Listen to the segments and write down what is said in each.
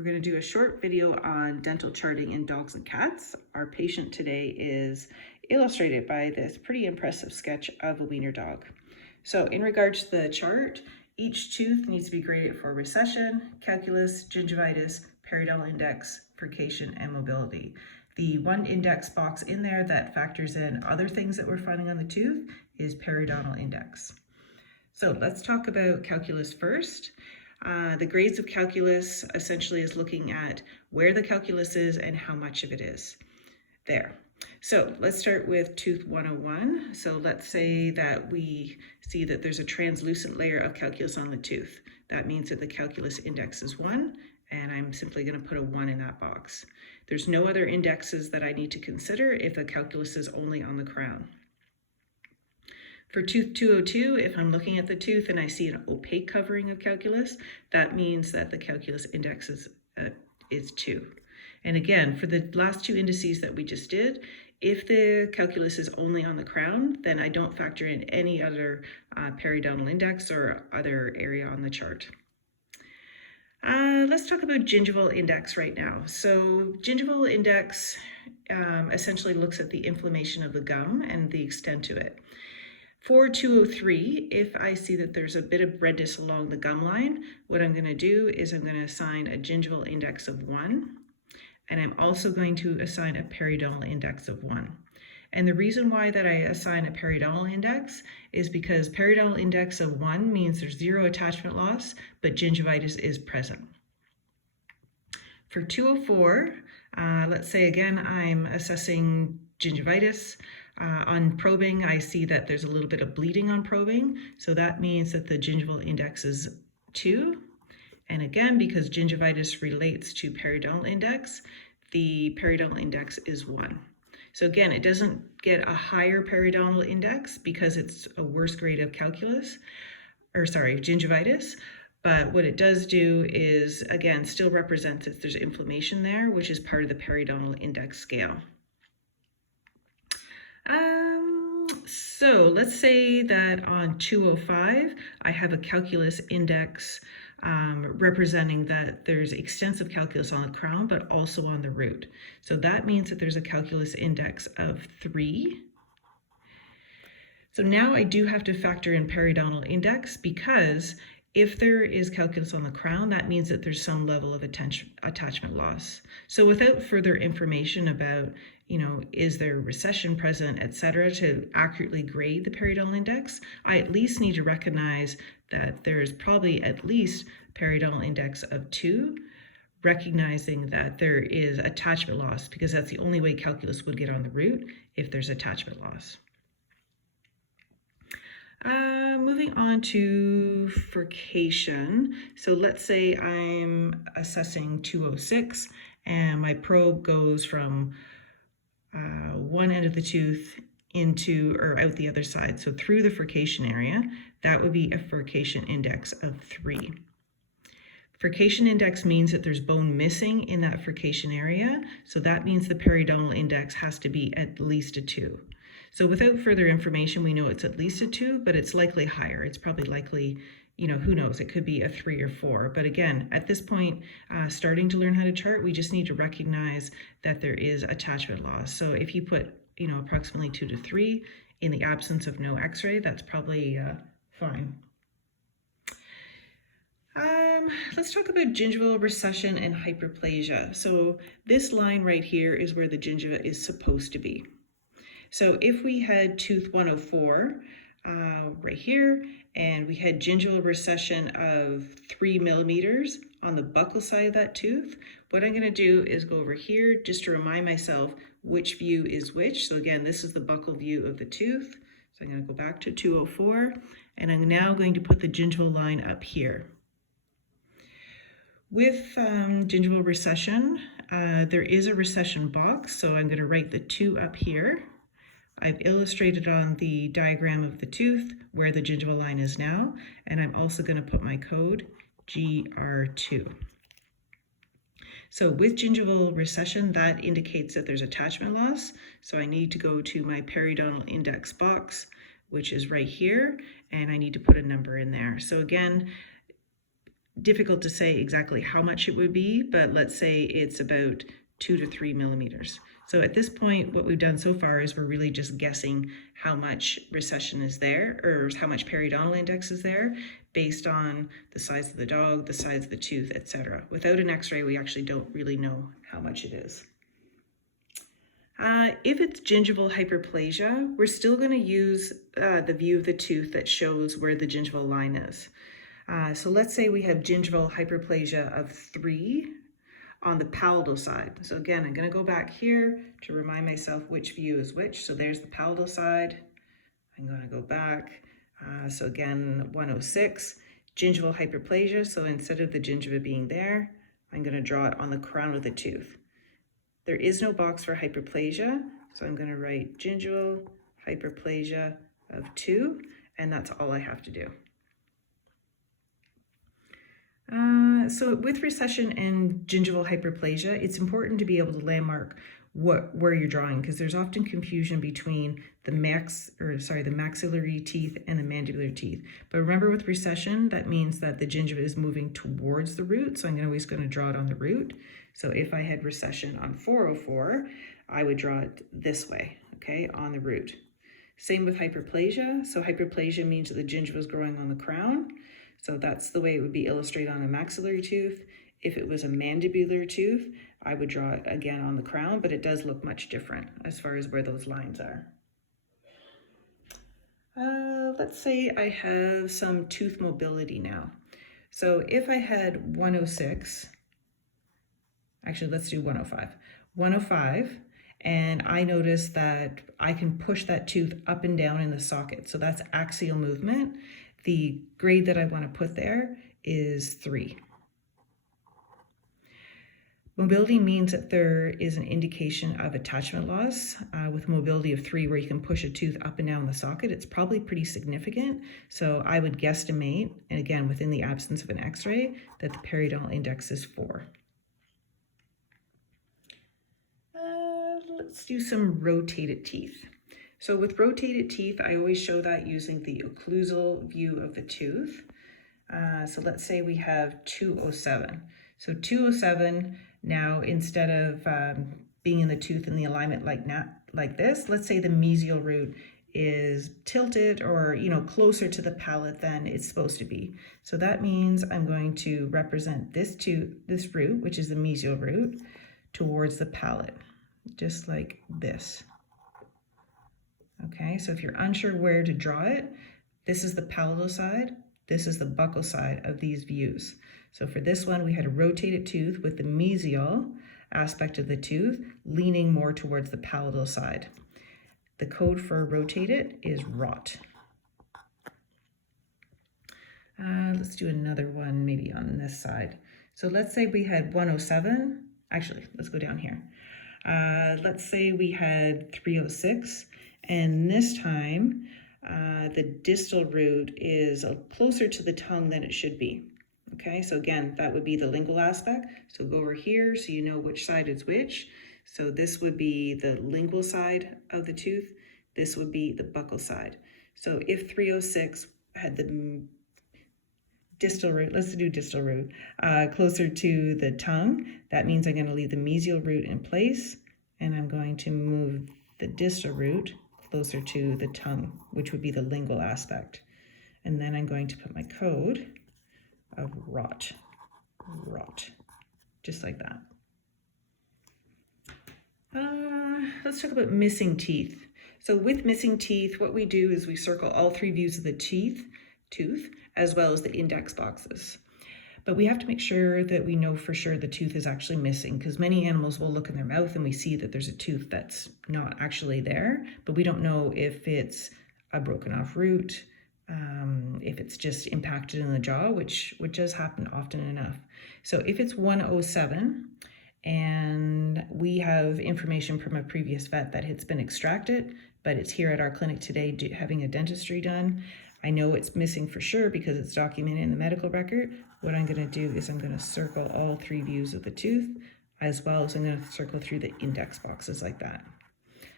We're going to do a short video on dental charting in dogs and cats. Our patient today is illustrated by this pretty impressive sketch of a wiener dog. So in regards to the chart, each tooth needs to be graded for recession, calculus, gingivitis, periodontal index, furcation, and mobility. The one index box in there that factors in other things that we're finding on the tooth is periodontal index. So let's talk about calculus first. The grades of calculus essentially is looking at where the calculus is and how much of it is there. So let's start with tooth 101. So let's say that we see that there's a translucent layer of calculus on the tooth. That means that the calculus index is 1, and I'm simply going to put a 1 in that box. There's no other indexes that I need to consider if the calculus is only on the crown. For tooth 202, if I'm looking at the tooth and I see an opaque covering of calculus, that means that the calculus index is 2. And again, for the last two indices that we just did, if the calculus is only on the crown, then I don't factor in any other periodontal index or other area on the chart. Let's talk about gingival index right now. So gingival index essentially looks at the inflammation of the gum and the extent to it. For 203, if I see that there's a bit of redness along the gum line, what I'm going to do is I'm going to assign a gingival index of 1, and I'm also going to assign a periodontal index of 1. And the reason why that I assign a periodontal index is because periodontal index of 1 means there's 0 attachment loss, but gingivitis is present. For 204, let's say again I'm assessing gingivitis. On probing, I see that there's a little bit of bleeding on probing, so that means that the gingival index is 2. And again, because gingivitis relates to periodontal index, the periodontal index is 1. So again, it doesn't get a higher periodontal index because it's a worse grade of gingivitis. But what it does do is, again, still represents that there's inflammation there, which is part of the periodontal index scale. So let's say that on 205, I have a calculus index representing that there's extensive calculus on the crown, but also on the root. So that means that there's a calculus index of 3. So now I do have to factor in periodontal index, because if there is calculus on the crown, that means that there's some level of attachment loss. So without further information about, is there recession present, etc., to accurately grade the periodontal index, I at least need to recognize that there is probably at least periodontal index of 2, recognizing that there is attachment loss, because that's the only way calculus would get on the root if there's attachment loss. Moving on to furcation. So let's say I'm assessing 206 and my probe goes from one end of the tooth into or out the other side. So through the furcation area, that would be a furcation index of 3. Furcation index means that there's bone missing in that furcation area. So that means the periodontal index has to be at least a 2. So without further information, we know it's at least a 2, but it's likely higher. It's probably likely, who knows, it could be a 3 or 4. But again, at this point, starting to learn how to chart, we just need to recognize that there is attachment loss. So if you put, approximately 2 to 3 in the absence of no x-ray, that's probably fine. Let's talk about gingival recession and hyperplasia. So this line right here is where the gingiva is supposed to be. So if we had tooth 104 right here, and we had gingival recession of 3 millimeters on the buccal side of that tooth, what I'm going to do is go over here just to remind myself which view is which. So again, this is the buccal view of the tooth. So I'm going to go back to 204, and I'm now going to put the gingival line up here. With gingival recession, there is a recession box, so I'm going to write the 2 up here. I've illustrated on the diagram of the tooth where the gingival line is now, and I'm also going to put my code GR2. So with gingival recession, that indicates that there's attachment loss. So I need to go to my periodontal index box, which is right here, and I need to put a number in there. So again, difficult to say exactly how much it would be, but let's say it's about 2 to 3 millimeters. So at this point, what we've done so far is we're really just guessing how much recession is there, or how much periodontal index is there, based on the size of the dog, the size of the tooth, etc. Without an x-ray, we actually don't really know how much it is. If it's gingival hyperplasia, we're still going to use the view of the tooth that shows where the gingival line is. So let's say we have gingival hyperplasia of 3 on the palatal side. So again, I'm going to go back here to remind myself which view is which. So there's the palatal side. I'm going to go back. So again, 106, gingival hyperplasia. So instead of the gingiva being there, I'm going to draw it on the crown of the tooth. There is no box for hyperplasia, so I'm going to write gingival hyperplasia of 2, and that's all I have to do. So with recession and gingival hyperplasia, it's important to be able to landmark where you're drawing, because there's often confusion between the maxillary teeth and the mandibular teeth. But remember, with recession, that means that the gingiva is moving towards the root, so I'm always going to draw it on the root. So if I had recession on 404, I would draw it this way, okay, on the root. Same with hyperplasia. So hyperplasia means that the gingiva is growing on the crown. So that's the way it would be illustrated on a maxillary tooth. If it was a mandibular tooth, I would draw it again on the crown, but it does look much different as far as where those lines are. Let's say I have some tooth mobility now. So if I had 106, actually let's do 105. 105, and I notice that I can push that tooth up and down in the socket. So that's axial movement. The grade that I want to put there is 3. Mobility means that there is an indication of attachment loss. With mobility of 3, where you can push a tooth up and down the socket, it's probably pretty significant. So I would guesstimate, and again, within the absence of an x-ray, that the periodontal index is 4. Let's do some rotated teeth. So with rotated teeth, I always show that using the occlusal view of the tooth. So let's say we have 207. So 207, now instead of being in the tooth in the alignment like this, let's say the mesial root is tilted or closer to the palate than it's supposed to be. So that means I'm going to represent this root, which is the mesial root, towards the palate, just like this. Okay, so if you're unsure where to draw it, this is the palatal side, this is the buccal side of these views. So for this one, we had a rotated tooth with the mesial aspect of the tooth leaning more towards the palatal side. The code for rotated is ROT. Let's do another one maybe on this side. So let's say we had 107. Actually, let's go down here. Let's say we had 306. And this time, the distal root is closer to the tongue than it should be. Okay, so again, that would be the lingual aspect. So go over here so you know which side is which. So this would be the lingual side of the tooth. This would be the buccal side. So if 306 had the distal root, let's do distal root, closer to the tongue, that means I'm going to leave the mesial root in place, and I'm going to move the distal root closer to the tongue, which would be the lingual aspect. And then I'm going to put my code of ROT, just like that. Let's talk about missing teeth. So with missing teeth, what we do is we circle all 3 views of the tooth, as well as the index boxes. But we have to make sure that we know for sure the tooth is actually missing, because many animals will look in their mouth and we see that there's a tooth that's not actually there, but we don't know if it's a broken off root, if it's just impacted in the jaw, which does happen often enough. So if it's 107 and we have information from a previous vet that it's been extracted, but it's here at our clinic today having a dentistry done, I know it's missing for sure because it's documented in the medical record. What I'm going to do is I'm going to circle all 3 views of the tooth, as well as I'm going to circle through the index boxes like that.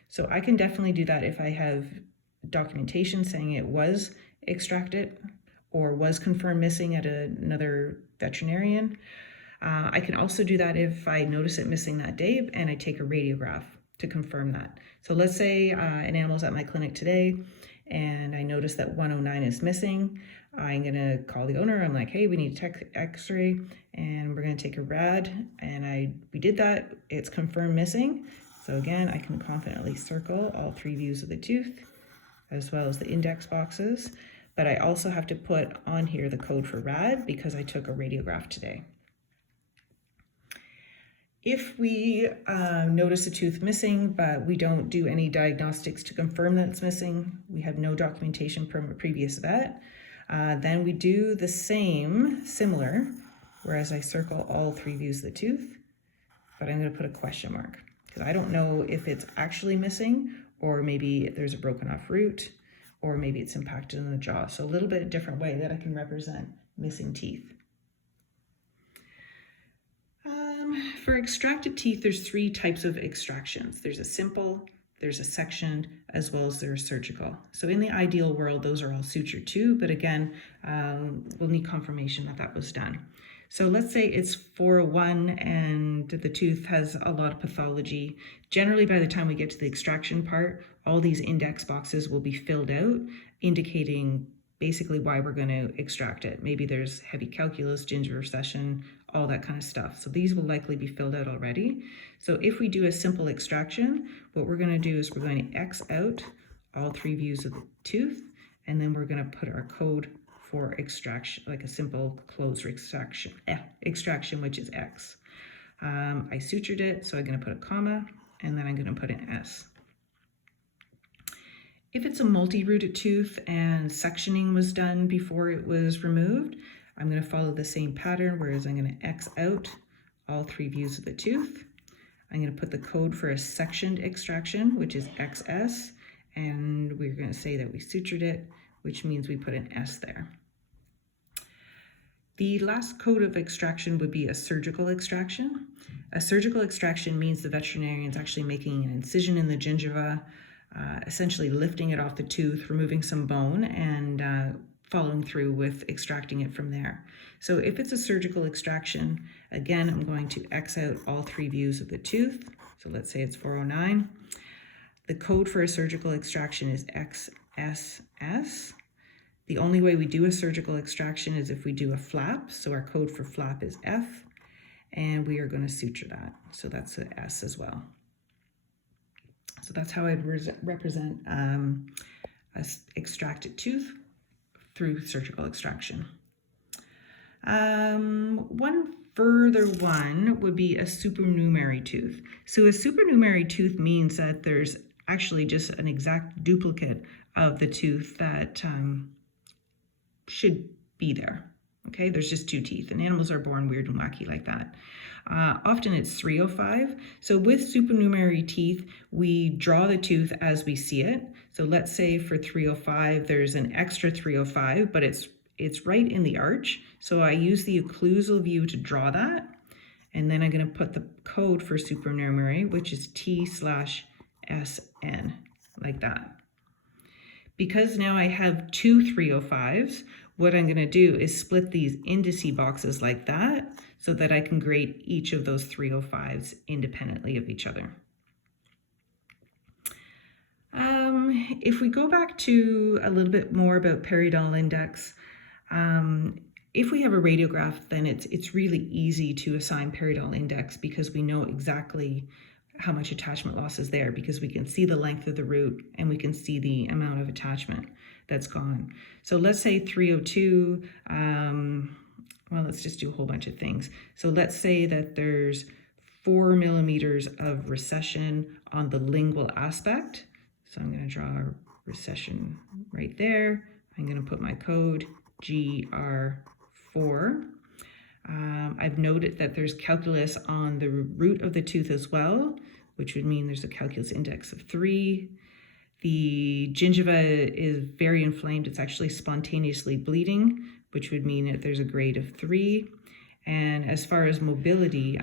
So I can definitely do that if I have documentation saying it was extracted, or was confirmed missing at another veterinarian. I can also do that if I notice it missing that day and I take a radiograph to confirm that. So let's say an animal's at my clinic today and I notice that 109 is missing. I'm gonna call the owner. I'm like, hey, we need a x-ray and we're gonna take a rad. And we did that, it's confirmed missing. So again, I can confidently circle all 3 views of the tooth as well as the index boxes. But I also have to put on here the code for rad because I took a radiograph today. If we notice a tooth missing, but we don't do any diagnostics to confirm that it's missing, we have no documentation from a previous vet, then we do the similar, whereas I circle all 3 views of the tooth, but I'm going to put a question mark because I don't know if it's actually missing or maybe there's a broken off root or maybe it's impacted in the jaw. So a little bit different way that I can represent missing teeth. For extracted teeth, there's 3 types of extractions. There's a simple, there's a sectioned, as well as there's surgical. So in the ideal world, those are all sutured too, but again, we'll need confirmation that that was done. So let's say it's 401 and the tooth has a lot of pathology. Generally, by the time we get to the extraction part, all these index boxes will be filled out, indicating basically why we're going to extract it. Maybe there's heavy calculus, gingival recession, all that kind of stuff. So these will likely be filled out already. So if we do a simple extraction, what we're going to do is we're going to X out all 3 views of the tooth, and then we're going to put our code for extraction, like a simple closed extraction, which is X. I sutured it, so I'm going to put a comma, and then I'm going to put an S. If it's a multi-rooted tooth and sectioning was done before it was removed, I'm going to follow the same pattern, whereas I'm going to X out all 3 views of the tooth. I'm going to put the code for a sectioned extraction, which is XS, and we're going to say that we sutured it, which means we put an S there. The last code of extraction would be a surgical extraction. A surgical extraction means the veterinarian is actually making an incision in the gingiva, essentially lifting it off the tooth, removing some bone, and following through with extracting it from there. So if it's a surgical extraction, again, I'm going to X out all 3 views of the tooth. So let's say it's 409. The code for a surgical extraction is XSS. The only way we do a surgical extraction is if we do a flap. So our code for flap is F, and we are going to suture that. So that's an S as well. So that's how I'd represent an extracted tooth through surgical extraction. One further one would be a supernumerary tooth. So a supernumerary tooth means that there's actually just an exact duplicate of the tooth that should be there. Okay, there's just 2 teeth, and animals are born weird and wacky like that. Often it's 305. So with supernumerary teeth, we draw the tooth as we see it. So let's say for 305, there's an extra 305, but it's right in the arch. So I use the occlusal view to draw that. And then I'm going to put the code for supernumerary, which is T/SN, like that. Because now I have 2 305s, what I'm going to do is split these indice boxes like that so that I can grade each of those 305s independently of each other. If we go back to a little bit more about periodontal index, if we have a radiograph, then it's really easy to assign periodontal index because we know exactly how much attachment loss is there because we can see the length of the root and we can see the amount of attachment that's gone. So let's say 302, well, let's just do a whole bunch of things. So let's say that there's 4 millimeters of recession on the lingual aspect. So I'm going to draw a recession right there. I'm going to put my code GR4. I've noted that there's calculus on the root of the tooth as well, which would mean there's a calculus index of 3. The gingiva is very inflamed. It's actually spontaneously bleeding, which would mean that there's a grade of 3. And as far as mobility,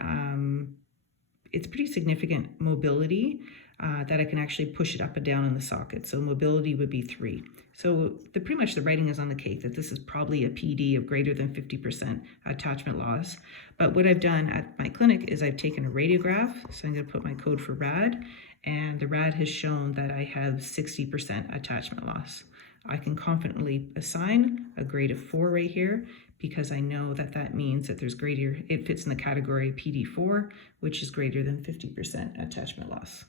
it's pretty significant mobility. that I can actually push it up and down in the socket. So mobility would be 3. So pretty much the writing is on the cake that this is probably a PD of greater than 50% attachment loss. But what I've done at my clinic is I've taken a radiograph. So I'm going to put my code for RAD, and the RAD has shown that I have 60% attachment loss. I can confidently assign a grade of 4 right here because I know that that means that there's greater, it fits in the category PD4, which is greater than 50% attachment loss.